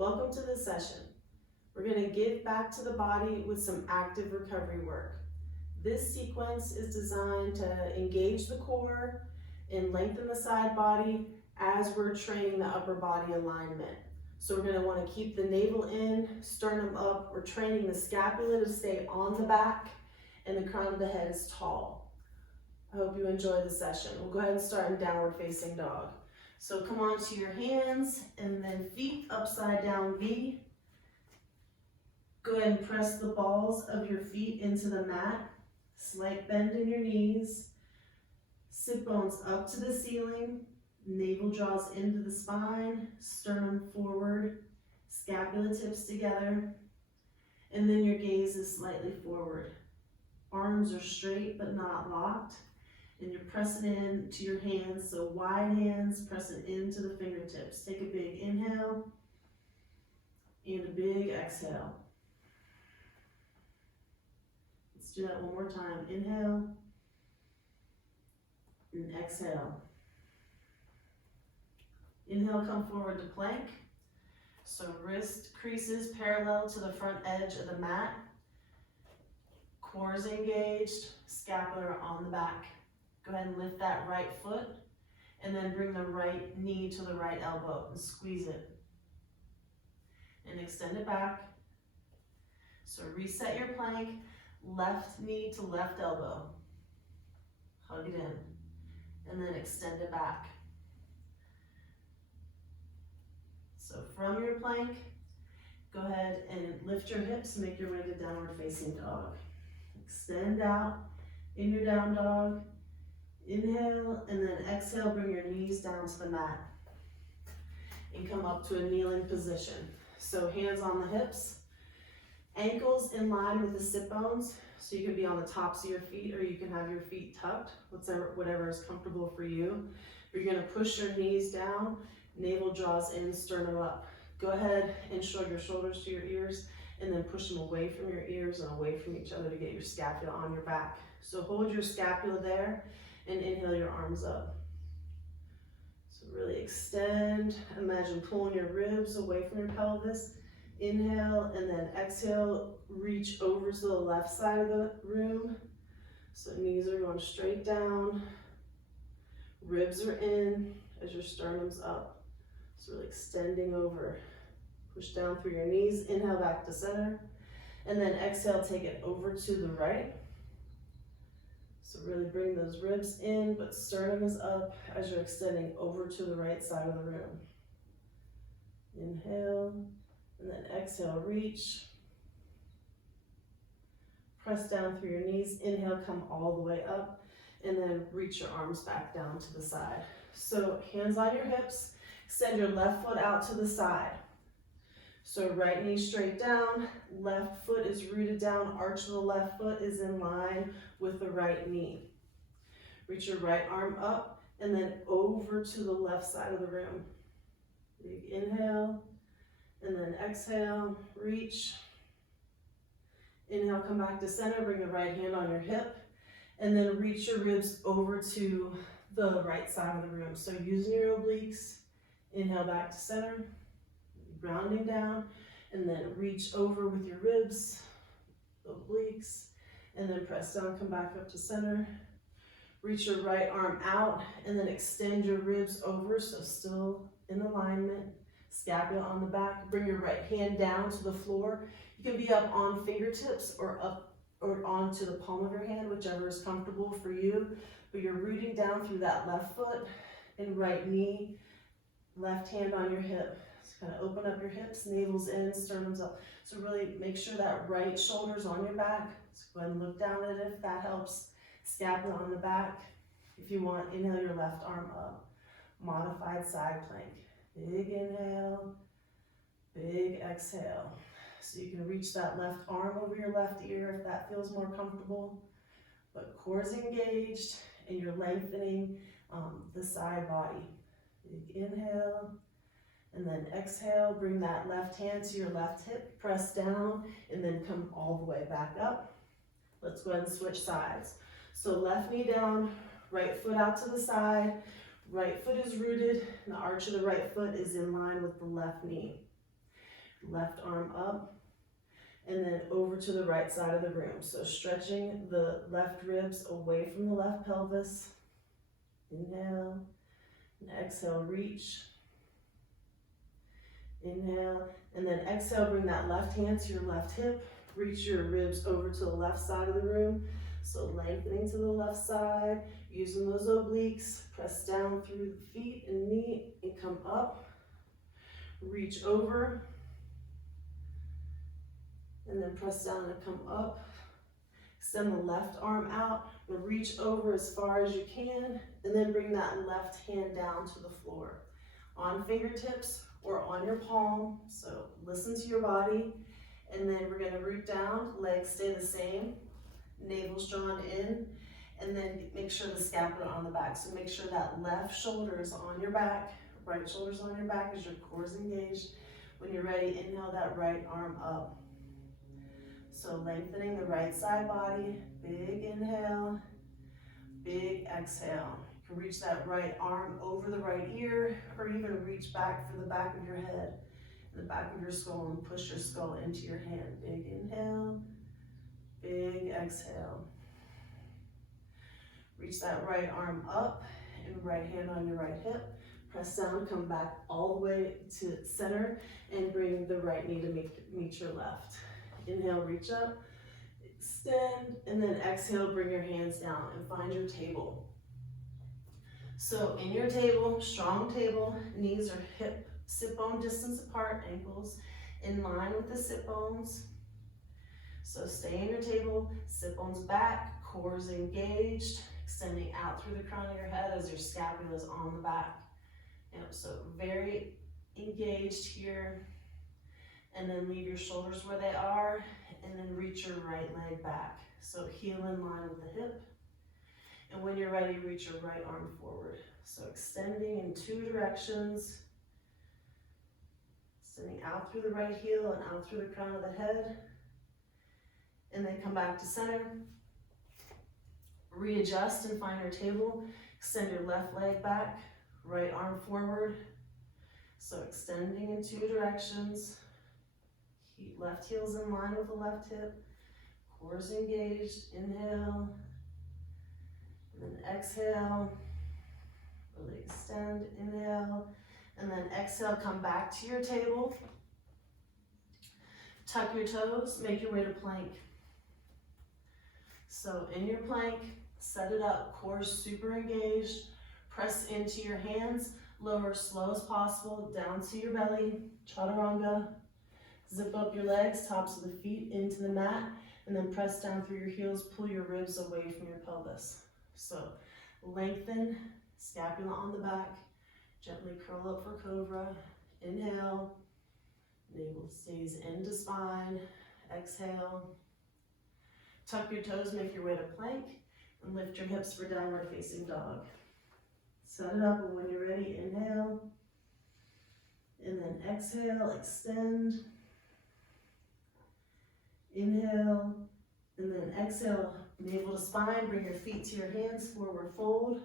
Welcome to this session. We're going to give back to the body with some active recovery work. This sequence is designed to engage the core and lengthen the side body as we're training the upper body alignment. So we're going to want to keep the navel in, sternum up. We're training the scapula to stay on the back and the crown of the head is tall. I hope you enjoy the session. We'll go ahead and start in downward facing dog. So come on to your hands and then feet upside down V. Go ahead and press the balls of your feet into the mat. Slight bend in your knees. Sit bones up to the ceiling. Navel draws into the spine. Sternum forward. Scapula tips together. And then your gaze is slightly forward. Arms are straight but not locked. And you're pressing in to your hands, so wide hands pressing into the fingertips. Take a big inhale and a big exhale. Let's do that one more time. Inhale and exhale. Inhale, come forward to plank. So wrist creases parallel to the front edge of the mat. Core is engaged, scapula on the back. Go ahead and lift that right foot and then bring the right knee to the right elbow and squeeze it. And extend it back. So reset your plank, left knee to left elbow. Hug it in and then extend it back. So from your plank, go ahead and lift your hips, make your way to downward facing dog. Extend out in your down dog. Inhale and then exhale, bring your knees down to the mat and come up to a kneeling position. So hands on the hips, ankles in line with the sit bones. So you can be on the tops of your feet or you can have your feet tucked, whatever is comfortable for you. You're gonna push your knees down, navel draws in, sternum up. Go ahead and shrug your shoulders to your ears and then push them away from your ears and away from each other to get your scapula on your back. So hold your scapula there and inhale your arms up. So really extend, imagine pulling your ribs away from your pelvis. Inhale and then exhale, reach over to the left side of the room. So knees are going straight down, ribs are in as your sternum's up. So really extending over. Push down through your knees, inhale back to center, and then exhale, take it over to the right. So really bring those ribs in, but sternum is up as you're extending over to the right side of the room. Inhale, and then exhale, reach. Press down through your knees, inhale, come all the way up, and then reach your arms back down to the side. So hands on your hips, extend your left foot out to the side. So right knee straight down, left foot is rooted down, arch of the left foot is in line with the right knee. Reach your right arm up and then over to the left side of the room. Big inhale and then exhale, reach. Inhale, come back to center, bring the right hand on your hip and then reach your ribs over to the right side of the room. So using your obliques, inhale back to center. Rounding down and then reach over with your ribs, obliques, and then press down, come back up to center. Reach your right arm out and then extend your ribs over, so still in alignment. Scapula on the back. Bring your right hand down to the floor. You can be up on fingertips or up or onto the palm of your hand, whichever is comfortable for you. But you're rooting down through that left foot and right knee, left hand on your hip. Kind of open up your hips, navel's in, sternum's up. So really make sure that right shoulder's on your back. So go ahead and look down at it if that helps. Scapula on the back. If you want, inhale your left arm up. Modified side plank. Big inhale, big exhale. So you can reach that left arm over your left ear if that feels more comfortable. But core's engaged and you're lengthening the side body. Big inhale. And then exhale, bring that left hand to your left hip, press down, and then come all the way back up. Let's go ahead and switch sides. So left knee down, right foot out to the side, right foot is rooted, and the arch of the right foot is in line with the left knee. left arm up, and then over to the right side of the room. So stretching the left ribs away from the left pelvis. Inhale, and exhale, reach. Inhale, and then exhale, bring that left hand to your left hip. Reach your ribs over to the left side of the room. So lengthening to the left side, using those obliques. Press down through the feet and knee and come up. Reach over. And then press down and come up. Extend the left arm out, and reach over as far as you can, and then bring that left hand down to the floor. On fingertips or on your palm, so listen to your body. And then we're gonna root down, legs stay the same, navel's drawn in, and then make sure the scapula on the back. So make sure that left shoulder is on your back, right shoulder's on your back as your core is engaged. When you're ready, inhale that right arm up. So lengthening the right side body, big inhale, big exhale. You can reach that right arm over the right ear, or even reach back for the back of your head, the back of your skull, and push your skull into your hand. Big inhale, big exhale. Reach that right arm up and right hand on your right hip. Press down, come back all the way to center, and bring the right knee to meet your left. Inhale, reach up, extend, and then exhale, bring your hands down and find your table. So in your table, strong table, knees are hip, sit bone distance apart, ankles in line with the sit bones. So stay in your table, sit bones back, core is engaged, extending out through the crown of your head as your scapula is on the back. Yep, so very engaged here. And then leave your shoulders where they are, and then reach your right leg back. So heel in line with the hip. And when you're ready, reach your right arm forward. So extending in two directions. Extending out through the right heel and out through the crown of the head. And then come back to center. Readjust and find your table. Extend your left leg back, right arm forward. So extending in two directions. Left heel's in line with the left hip. Core's engaged. Inhale. And then exhale. Really extend. Inhale. And then exhale, come back to your table. Tuck your toes. Make your way to plank. So in your plank, set it up. Core super engaged. Press into your hands. Lower as slow as possible down to your belly. Chaturanga. Zip up your legs, tops of the feet into the mat, and then press down through your heels, pull your ribs away from your pelvis. So lengthen, scapula on the back, gently curl up for cobra. Inhale, navel stays into spine. Exhale, tuck your toes, make your way to plank, and lift your hips for downward facing dog. Set it up, and when you're ready, inhale, and then exhale, extend. Inhale, and then exhale, navel to spine, bring your feet to your hands, forward fold.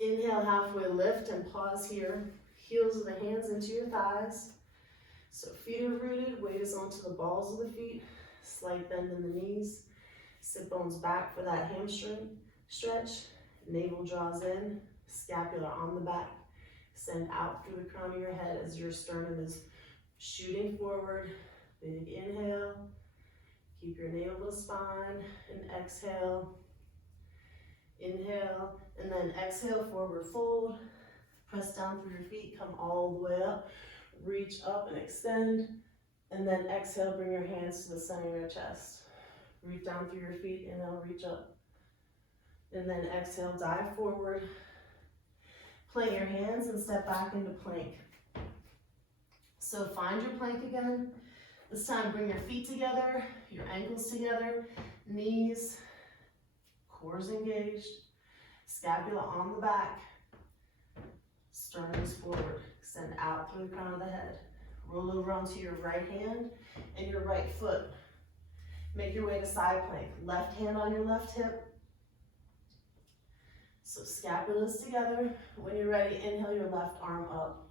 Inhale, halfway lift and pause here. Heels of the hands into your thighs. So feet are rooted, weight is onto the balls of the feet, slight bend in the knees. Sit bones back for that hamstring stretch. Navel draws in, scapula on the back. Send out through the crown of your head as your sternum is shooting forward. Big inhale, keep your navel to spine, and exhale. Inhale, and then exhale, forward fold. Press down through your feet, come all the way up. Reach up and extend, and then exhale, bring your hands to the center of your chest. Reach down through your feet, inhale, reach up. And then exhale, dive forward. Plant your hands and step back into plank. So find your plank again. This time, bring your feet together, your ankles together, knees, core's engaged, scapula on the back, sternum is forward. Extend out through the crown of the head. Roll over onto your right hand and your right foot. Make your way to side plank. Left hand on your left hip. So scapulas together. When you're ready, inhale your left arm up.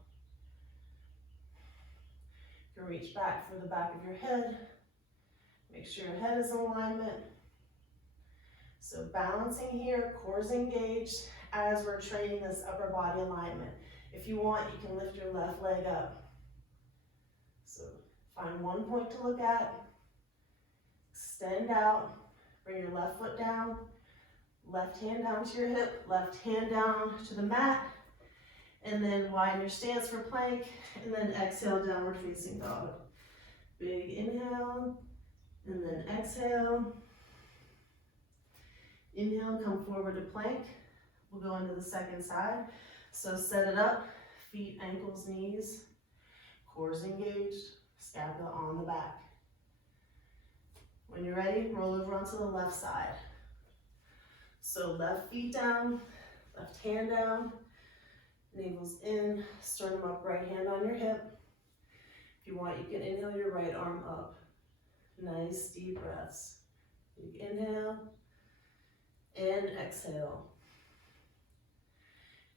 You can reach back for the back of your head. Make sure your head is in alignment. So balancing here, core's engaged as we're training this upper body alignment. If you want, you can lift your left leg up. So find one point to look at, extend out, bring your left foot down, left hand down to your hip, left hand down to the mat, and then widen your stance for plank, and then exhale, downward facing dog. Big inhale, and then exhale. Inhale, come forward to plank. We'll go into the second side. So set it up, feet, ankles, knees, core's engaged, scapula on the back. When you're ready, roll over onto the left side. So left feet down, left hand down, navel's in, sternum up, right hand on your hip. If you want, you can inhale your right arm up. Nice deep breaths. Big inhale and exhale.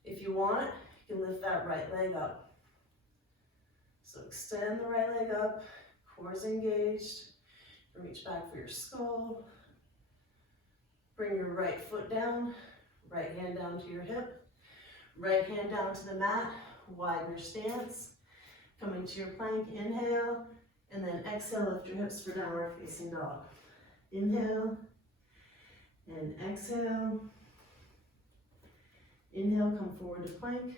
If you want, you can lift that right leg up. So extend the right leg up, core's engaged. Reach back for your skull. Bring your right foot down, right hand down to your hip, right hand down to the mat, widen your stance. Come into your plank, inhale, and then exhale, lift your hips for downward facing dog. Inhale, and exhale. Inhale, come forward to plank.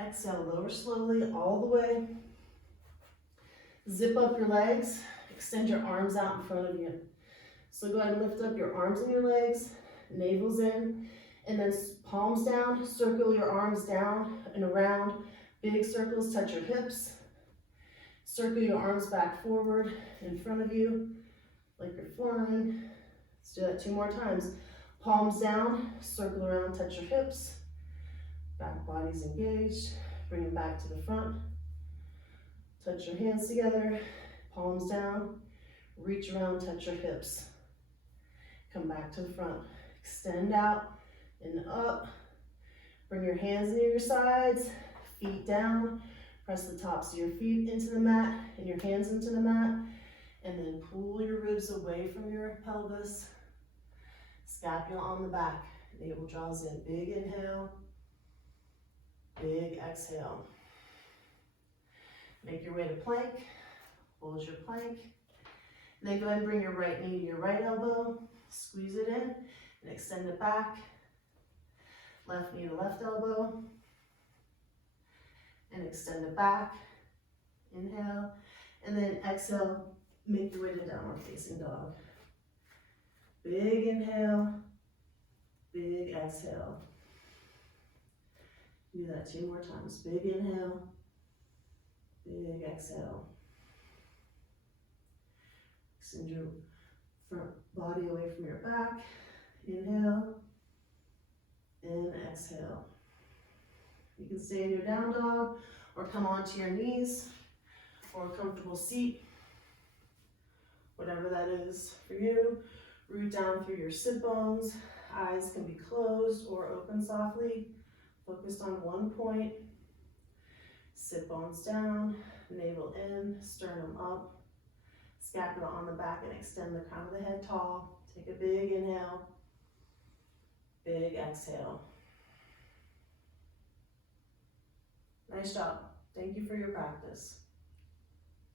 Exhale, lower slowly all the way. Zip up your legs, extend your arms out in front of you. So go ahead and lift up your arms and your legs, navel's in, and then palms down, circle your arms down and around. Big circles, touch your hips. Circle your arms back forward in front of you, like you're flying. Let's do that 2 more times. Palms down, circle around, touch your hips. Back body's engaged. Bring it back to the front. Touch your hands together, palms down. Reach around, touch your hips. Come back to the front. Extend out and up. Bring your hands near your sides, feet down. Press the tops of your feet into the mat and your hands into the mat. And then pull your ribs away from your pelvis. Scapula on the back. Navel draws in. Big inhale. Big exhale. Make your way to plank. Hold your plank. And then go ahead and bring your right knee to your right elbow. Squeeze it in and extend it back. Left knee to left elbow. And extend it back. Inhale. And then exhale. Make your way to downward facing dog. Big inhale. Big exhale. Do that 2 more times. Big inhale. Big exhale. Extend your front body away from your back. Inhale and exhale. You can stay in your down dog or come onto your knees or a comfortable seat, whatever that is for you. Root down through your sit bones. Eyes can be closed or open softly. Focused on one point. Sit bones down, navel in, sternum up. Scapula on the back and extend the crown of the head tall. Take a big inhale, big exhale. Nice job. Thank you for your practice.